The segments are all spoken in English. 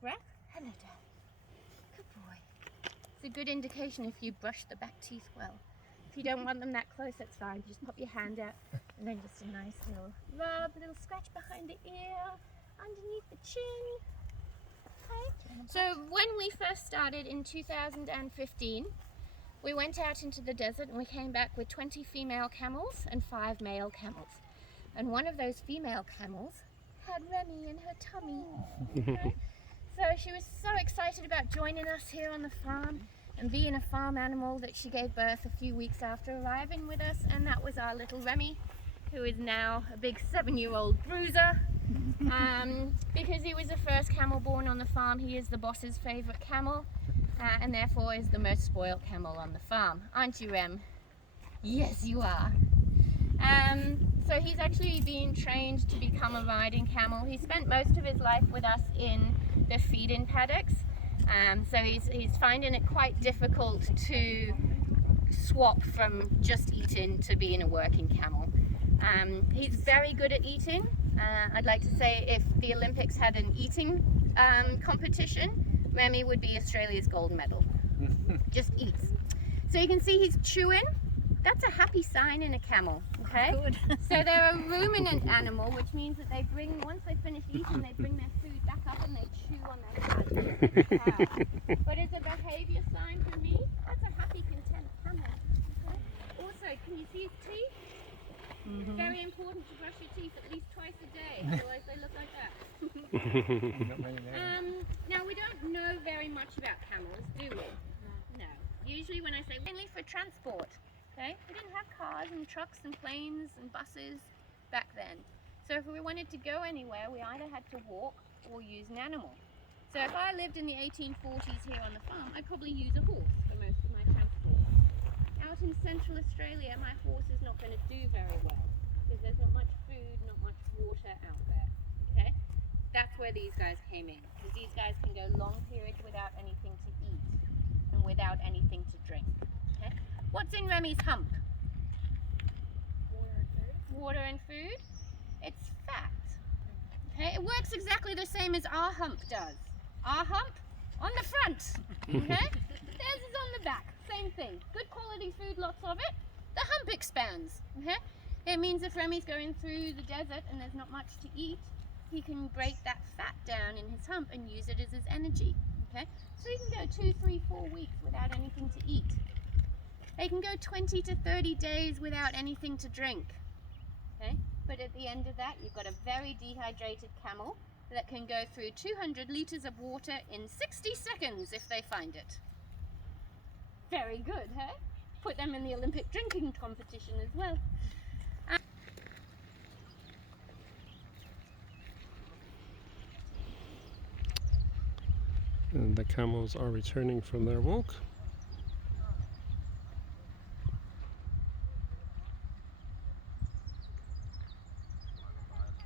breath. Hello, darling. Good boy. It's a good indication if you brush the back teeth well. If you don't want them that close, that's fine. Just pop your hand out and then just a nice little rub, a little scratch behind the ear, underneath the chin. Okay. So when we first started in 2015, we went out into the desert and we came back with 20 female camels and 5 male camels. And one of those female camels had Remy in her tummy. Okay? So she was so excited about joining us here on the farm and being a farm animal that she gave birth a few weeks after arriving with us, and that was our little Remy, who is now a big 7-year-old bruiser. Because he was the first camel born on the farm, he is the boss's favourite camel, and therefore is the most spoiled camel on the farm. Aren't you, Rem? Yes, you are. So he's actually been trained to become a riding camel. He spent most of his life with us in the feed-in paddocks, so he's finding it quite difficult to swap from just eating to being a working camel. He's very good at eating. I'd like to say if the Olympics had an eating competition, Remy would be Australia's gold medal. Just eats. So you can see he's chewing. That's a happy sign in a camel, okay? Good. So they're a ruminant animal, which means that they bring, once they finish eating, they bring their food back up and they chew on their food. But it's a behaviour sign for me. That's a happy, content camel. Okay? Also, can you see his teeth? It's very important to brush your teeth at least twice a day, otherwise they look like that. Now we don't know very much about camels, do we? No. Usually when I say mainly for transport. Okay? We didn't have cars and trucks and planes and buses back then. So if we wanted to go anywhere, we either had to walk or use an animal. So if I lived in the 1840s here on the farm, I'd probably use a horse for most of my transport. Out in central Australia, my horse is not going to do very well because there's not much food, not much water out there. Okay? That's where these guys came in, because these guys can go long periods without anything to eat and without anything to drink. Okay? What's in Remy's hump? Water and food. Water and food? It's fat. Okay? It works exactly the same as our hump does. Our hump on the front. Okay? Theirs is on the back. Same thing. Good quality food, lots of it. The hump expands. Okay? It means if Remy's going through the desert and there's not much to eat, he can break that fat down in his hump and use it as his energy. Okay? So he can go 2, 3, 4 weeks without anything to eat. They can go 20 to 30 days without anything to drink. Okay? But at the end of that, you've got a very dehydrated camel that can go through 200 litres of water in 60 seconds if they find it. Very good, huh? Put them in the Olympic drinking competition as well. And the camels are returning from their walk.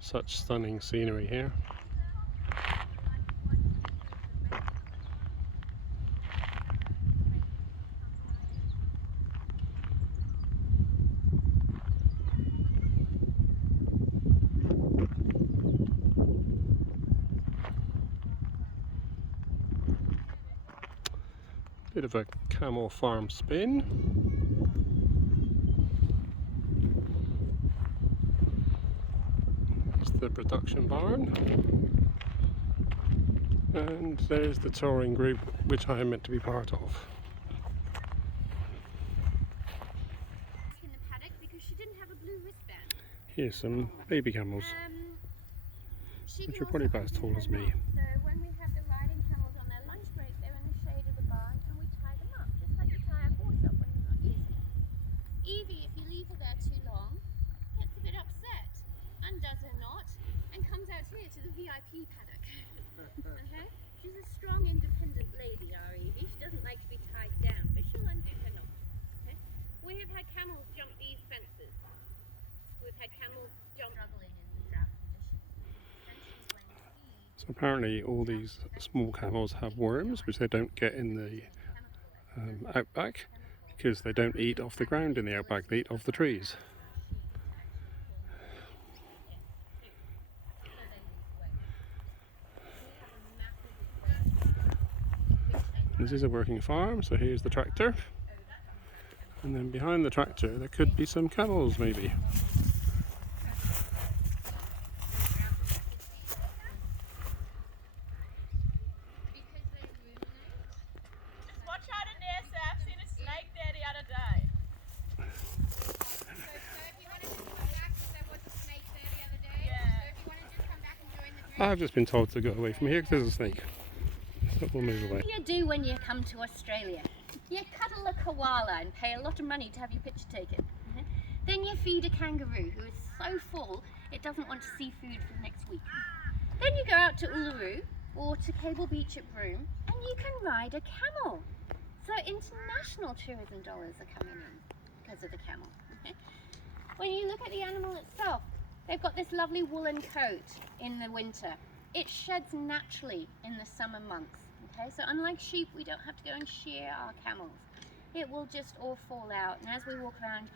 Such stunning scenery here. Bit of a camel farm spin. It's the production barn. And there's the touring group, which I am meant to be part of. In the paddock because she didn't have a blue wristband. Here's some baby camels, which are probably about as tall as me. So when we have the riding camels on their lunch break, they're in the shade of the barn and we tie them up, just like you tie a horse up when you're not using it. Evie, if you leave her there too long, gets a bit upset, undoes her knot, and comes out here to the VIP paddock. Okay? She's a strong, independent lady, our Evie. She doesn't like to be tied down, but she'll undo her knot. Okay? We have had camels jump these fences. We've had camels jump struggling in drought conditions. So apparently all these small camels have worms, which they don't get in the outback, because they don't eat off the ground in the outback, they eat off the trees. This is a working farm, so here's the tractor. And then behind the tractor there could be some camels maybe. I've just been told to go away from here because there's a snake. So we'll move away. What do you do when you come to Australia? You cuddle a koala and pay a lot of money to have your picture taken. Then you feed a kangaroo who is so full it doesn't want to see food for the next week. Then you go out to Uluru or to Cable Beach at Broome and you can ride a camel. So international tourism dollars are coming in because of the camel. When you look at the animal itself, they've got this lovely woolen coat in the winter. It sheds naturally in the summer months. Okay, so unlike sheep, we don't have to go and shear our camels. It will just all fall out, and as we walk around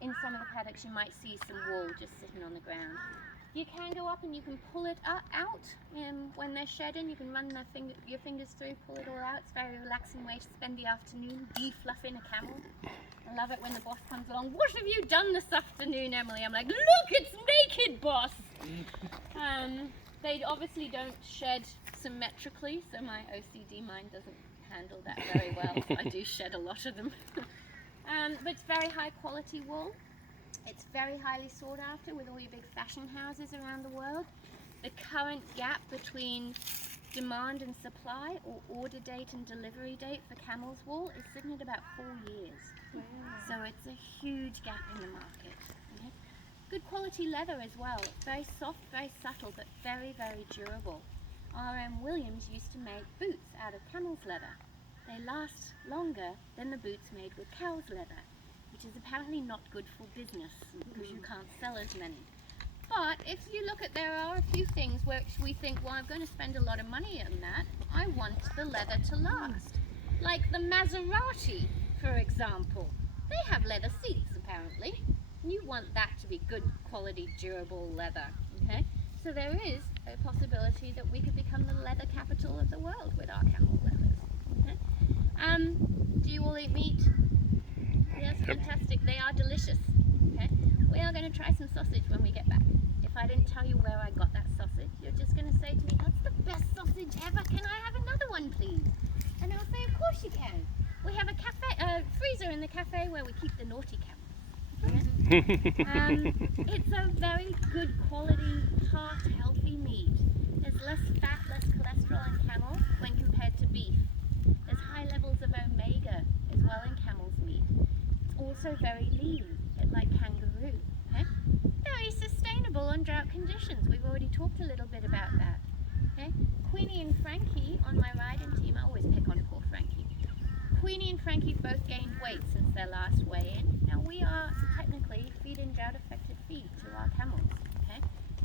in some of the paddocks, you might see some wool just sitting on the ground. You can go up and you can pull it out when they're shedding. You can run your fingers through, pull it all out. It's a very relaxing way to spend the afternoon defluffing a camel. I love it when the boss comes along. What have you done this afternoon, Emily? I'm like, look, it's naked, boss. They obviously don't shed symmetrically, so my OCD mind doesn't handle that very well. I do shed a lot of them. But it's very high quality wool. It's very highly sought after with all your big fashion houses around the world. The current gap between demand and supply, or order date and delivery date for camel's wool, is sitting at about 4 years. Wow. So it's a huge gap in the market. Okay? Good quality leather as well. It's very soft, very subtle, but very, very durable. R.M. Williams used to make boots out of camel's leather. They last longer than the boots made with cow's leather, which is apparently not good for business because you can't sell as many. But if you look at, there are a few things which we think, well, I'm going to spend a lot of money on that. I want the leather to last. Like the Maserati, for example. They have leather seats, apparently. You want that to be good quality, durable leather, okay? So there is a possibility that we could become the leather capital of the world with our camel leathers, okay? Do you all eat meat? Yes, fantastic. They are delicious, okay? We are going to try some sausage when we get back. If I didn't tell you where I got that sausage, you're just going to say to me, that's the best sausage ever. Can I have another one, please? And I'll say, of course you can. We have a freezer in the cafe where we keep the naughty camels. Okay? It's a very good quality, heart healthy meat. There's less fat, less cholesterol in camel when compared to beef. There's high levels of omega as well in camel's meat. It's also very lean, a bit like kangaroo. Okay? Very sustainable on drought conditions. We've already talked a little bit about that. Okay? Queenie and Frankie on my riding team, I always pick on poor Frankie. Queenie and Frankie both gained weight since their last weigh-in. Now we are technically feeding drought-affected feed to our camels. Okay?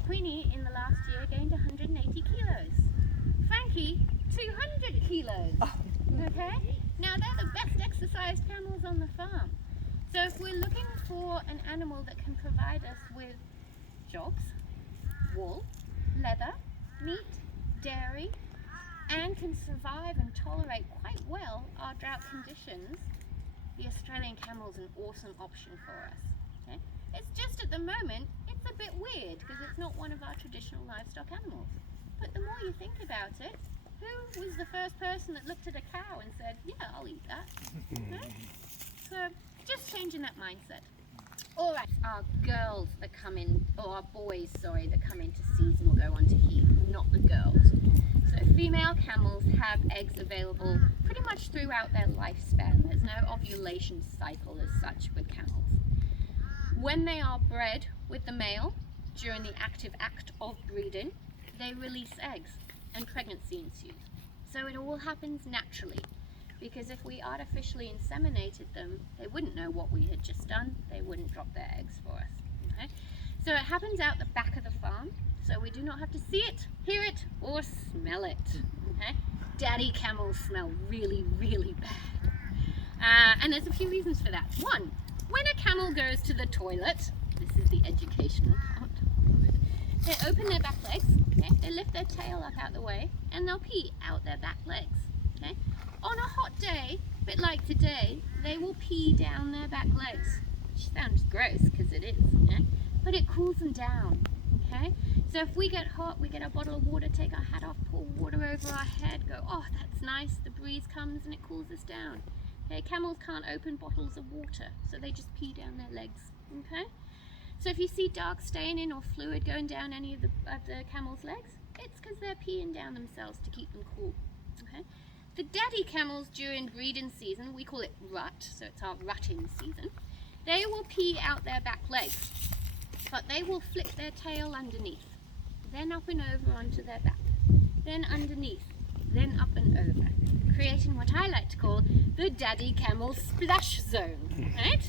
Queenie in the last year gained 180 kilos. Frankie, 200 kilos. Okay? Now they're the best exercised camels on the farm. So if we're looking for an animal that can provide us with jobs, wool, leather, meat, dairy, and can survive and tolerate quite well our drought conditions, the Australian camel is an awesome option for us. Okay? It's just at the moment, it's a bit weird because it's not one of our traditional livestock animals. But the more you think about it, who was the first person that looked at a cow and said, yeah, I'll eat that? Okay? So just changing that mindset. All right, our girls that come in, or our boys, sorry, that come into season will go on to heat, not the girls. So female camels have eggs available pretty much throughout their lifespan. There's no ovulation cycle as such with camels. When they are bred with the male, during the active act of breeding, they release eggs and pregnancy ensues. So it all happens naturally. Because if we artificially inseminated them, they wouldn't know what we had just done. They wouldn't drop their eggs for us. Okay? So it happens out the back of the farm. So we do not have to see it, hear it, or smell it. Okay? Daddy camels smell really, really bad. And there's a few reasons for that. One, when a camel goes to the toilet, this is the educational part of it, they open their back legs, okay? They lift their tail up out the way, and they'll pee out their back legs. Okay? on a hot day, a bit like today, they will pee down their back legs. Which sounds gross, because it is, okay? But it cools them down, okay? So if we get hot, we get our bottle of water, take our hat off, pour water over our head, go, oh, that's nice, the breeze comes and it cools us down. Okay, camels can't open bottles of water, so they just pee down their legs, okay? So if you see dark staining or fluid going down any of the camel's legs, it's because they're peeing down themselves to keep them cool, okay? The daddy camels during breeding season, we call it rut, so it's our rutting season, they will pee out their back legs, but they will flick their tail underneath, then up and over onto their back, then underneath, then up and over, creating what I like to call the daddy camel splash zone, right?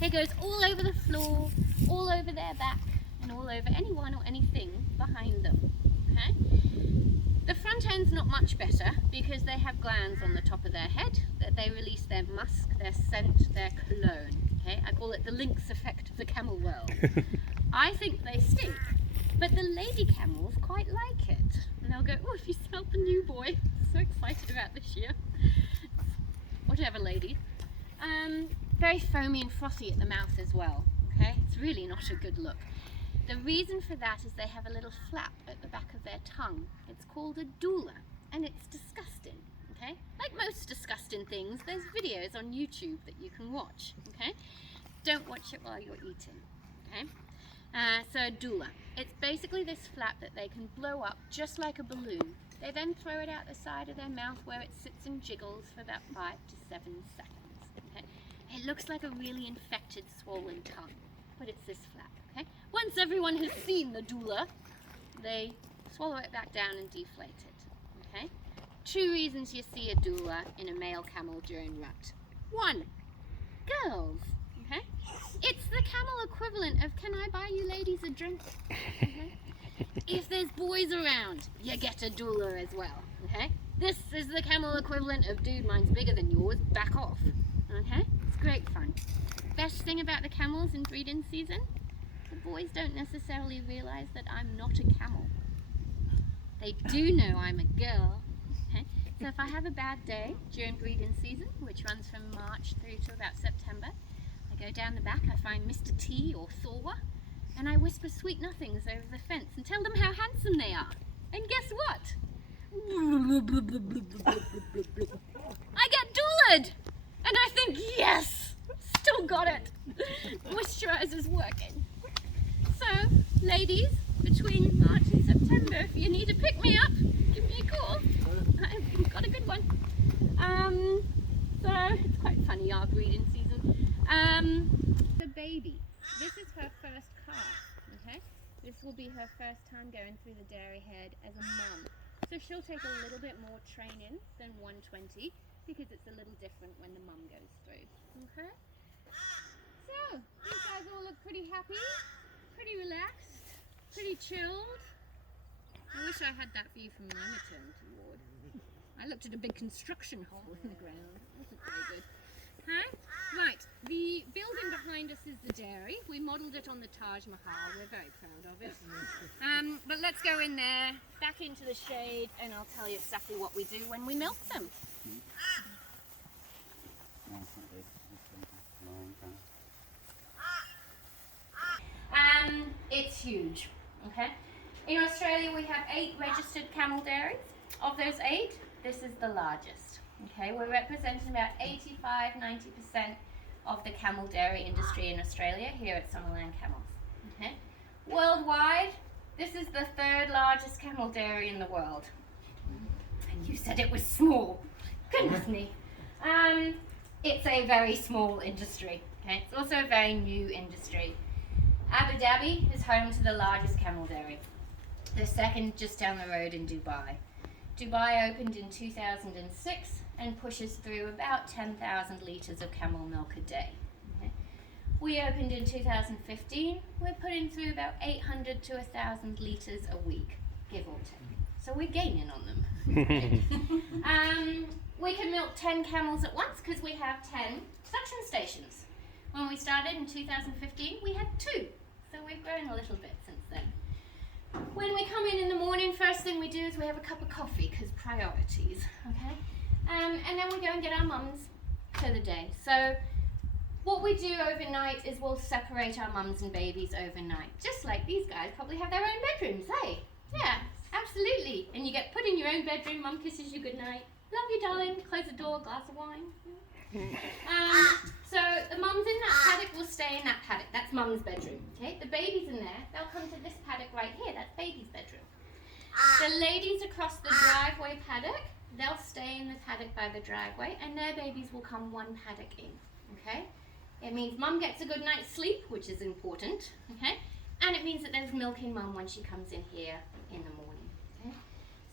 It goes all over the floor, all over their back, and all over anyone or anything behind them, okay? The front end's not much better because they have glands on the top of their head that they release their musk, their scent, their cologne, okay? I call it the lynx effect of the camel world. I think they stink, but the lady camels quite like it. And they'll go, oh, if you smelt the new boy, so excited about this year. Whatever, ladies. Very foamy and frothy at the mouth as well, okay? It's really not a good look. The reason for that is they have a little flap at the back of their tongue. It's called a doula, and it's disgusting, okay? Like most disgusting things, there's videos on YouTube that you can watch, okay? Don't watch it while you're eating, okay? So a doula, it's basically this flap that they can blow up just like a balloon. They then throw it out the side of their mouth where it sits and jiggles for about 5 to 7 seconds, okay? It looks like a really infected, swollen tongue, but it's this flap, okay? Once everyone has seen the doula, they swallow it back down and deflate it, okay? 2 reasons you see a doula in a male camel during rut. 1, girls, okay? It's the camel equivalent of, can I buy you ladies a drink? Okay? If there's boys around, you get a doula as well, okay? This is the camel equivalent of, dude, mine's bigger than yours, back off, okay? It's great fun. Best thing about the camels in breeding season, the boys don't necessarily realize that I'm not a camel. They do know I'm a girl, okay? So if I have a bad day during breeding season, which runs from March through to about September, I go down the back, I find Mr. T or Thor, and I whisper sweet nothings over the fence and tell them how handsome they are. And guess what? I get doulaed! And I think, yes, still got it. Moisturizer's working. So, ladies, between March and September, if you need to pick me up, give me a call. I've got a good one. So, it's quite funny, our breeding season. The baby. This is her first calf, okay? This will be her first time going through the dairy head as a mum. So she'll take a little bit more training than 120 because it's a little different when the mum goes through, okay? So, these guys all look pretty happy, pretty relaxed, pretty chilled. I wish I had that view from my maternity ward. I looked at a big construction hole in the ground. It wasn't very good. Huh? Right, the building behind us is the dairy. We modelled it on the Taj Mahal. We're very proud of it. But let's go in there, back into the shade, and I'll tell you exactly what we do when we milk them. It's huge, okay? In Australia we have 8 registered camel dairies. Of those 8, this is the largest, okay? We're representing about 85-90% of the camel dairy industry in Australia here at Summerland Camels, okay? Worldwide, this is the 3rd largest camel dairy in the world. And you said it was small. Goodness me. It's a very small industry, okay? It's also a very new industry. Abu Dhabi is home to the largest camel dairy. The second just down the road in Dubai. Dubai opened in 2006 and pushes through about 10,000 litres of camel milk a day. Okay. We opened in 2015. We're putting through about 800 to 1,000 litres a week, give or take. So we're gaining on them. We can milk 10 camels at once because we have 10 suction stations. When we started in 2015, we had 2. So we've grown a little bit since then. When we come in the morning, first thing we do is we have a cup of coffee because priorities, okay? And then we go and get our mums for the day. So what we do overnight is we'll separate our mums and babies overnight. Just like these guys probably have their own bedrooms, hey? Yeah, absolutely. And you get put in your own bedroom, mum kisses you goodnight. Love you, darling. Close the door, glass of wine. So the mums in that paddock will stay in that paddock. That's mum's bedroom. Okay, the babies in there, they'll come to this paddock right here. That's baby's bedroom. The ladies across the driveway paddock, they'll stay in the paddock by the driveway, and their babies will come one paddock in. Okay, it means mum gets a good night's sleep, which is important. Okay, and it means that there's milk in mum when she comes in here in the morning. Okay,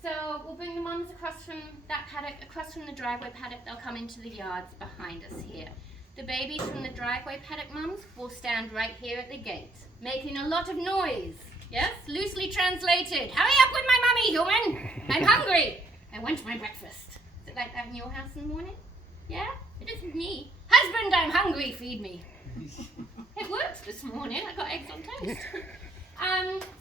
so we'll bring the mums across from that paddock, across from the driveway paddock. They'll come into the yards behind us here. The babies from the driveway paddock mums will stand right here at the gate, making a lot of noise. Yes, loosely translated. Hurry up with my mummy, human! I'm hungry. I want my breakfast. Is it like that in your house in the morning? Yeah? It isn't me. Husband, I'm hungry. Feed me. It works this morning. I got eggs on toast.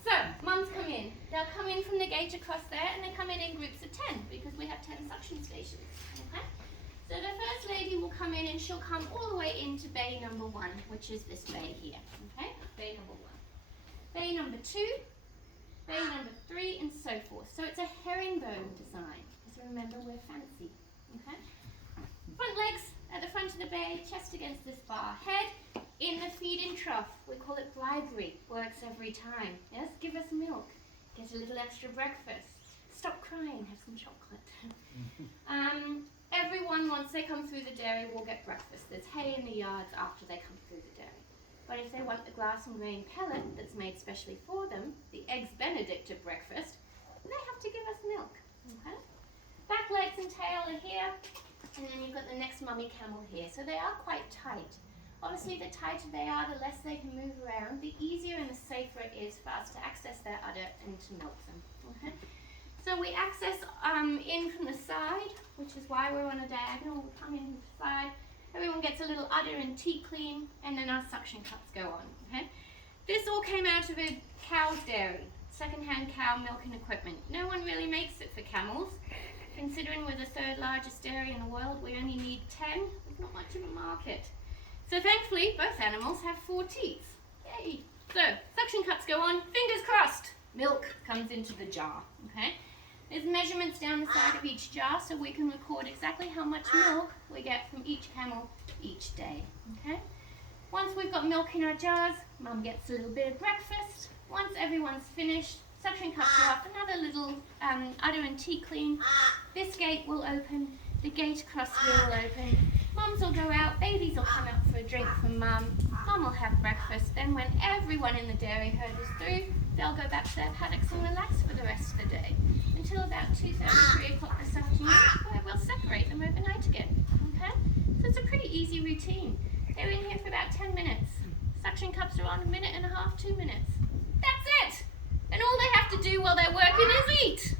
So, mums come in. They'll come in from the gate across there, and they come in groups of 10 because we have 10 suction stations. Okay? So the first lady will come in, and she'll come all the way into bay number 1, which is this bay here. Okay? Bay number 1. Bay number 2, bay number 3, and so forth. So it's a herringbone design. Because remember, we're fancy. Okay? Front legs at the front of the bay, chest against this bar. Head in the feed-in trough. We call it bribery. Works every time. Yes? Give us milk. Get a little extra breakfast. Stop crying. Have some chocolate. Everyone, once they come through the dairy, will get breakfast. There's hay in the yards after they come through the dairy. But if they want the glass and grain pellet that's made specially for them, the Eggs Benedict of breakfast, they have to give us milk. Okay? Back legs and tail are here, and then you've got the next mummy camel here. So they are quite tight. Obviously, the tighter they are, the less they can move around, the easier and the safer it is for us to access their udder and to milk them. Okay? So we access in from the side, which is why we're on a diagonal. We come in from the side. Everyone gets a little udder and teat clean, and then our suction cups go on. Okay? This all came out of a cow's dairy, second-hand cow milking equipment. No one really makes it for camels. Considering we're the 3rd largest dairy in the world, we only need 10. There's not much of a market. So thankfully, both animals have 4 teats. Yay! So, suction cups go on, fingers crossed. Milk comes into the jar. Okay? There's measurements down the side of each jar so we can record exactly how much milk we get from each camel each day. Okay? Once we've got milk in our jars, mum gets a little bit of breakfast. Once everyone's finished, suction cups are off, another little udder and teat clean. This gate will open, the gate across here will open. Mums will go out, babies will come out for a drink from mum. Mum will have breakfast. Then when everyone in the dairy herd is through, they'll go back to their paddocks and relax for the rest of the day. Until about 2:30, 3 o'clock this afternoon, where we'll separate them overnight again. Okay? So it's a pretty easy routine. They're in here for about 10 minutes. Suction cups are on 1.5 minutes, 2 minutes. That's it! And all they have to do while they're working is eat.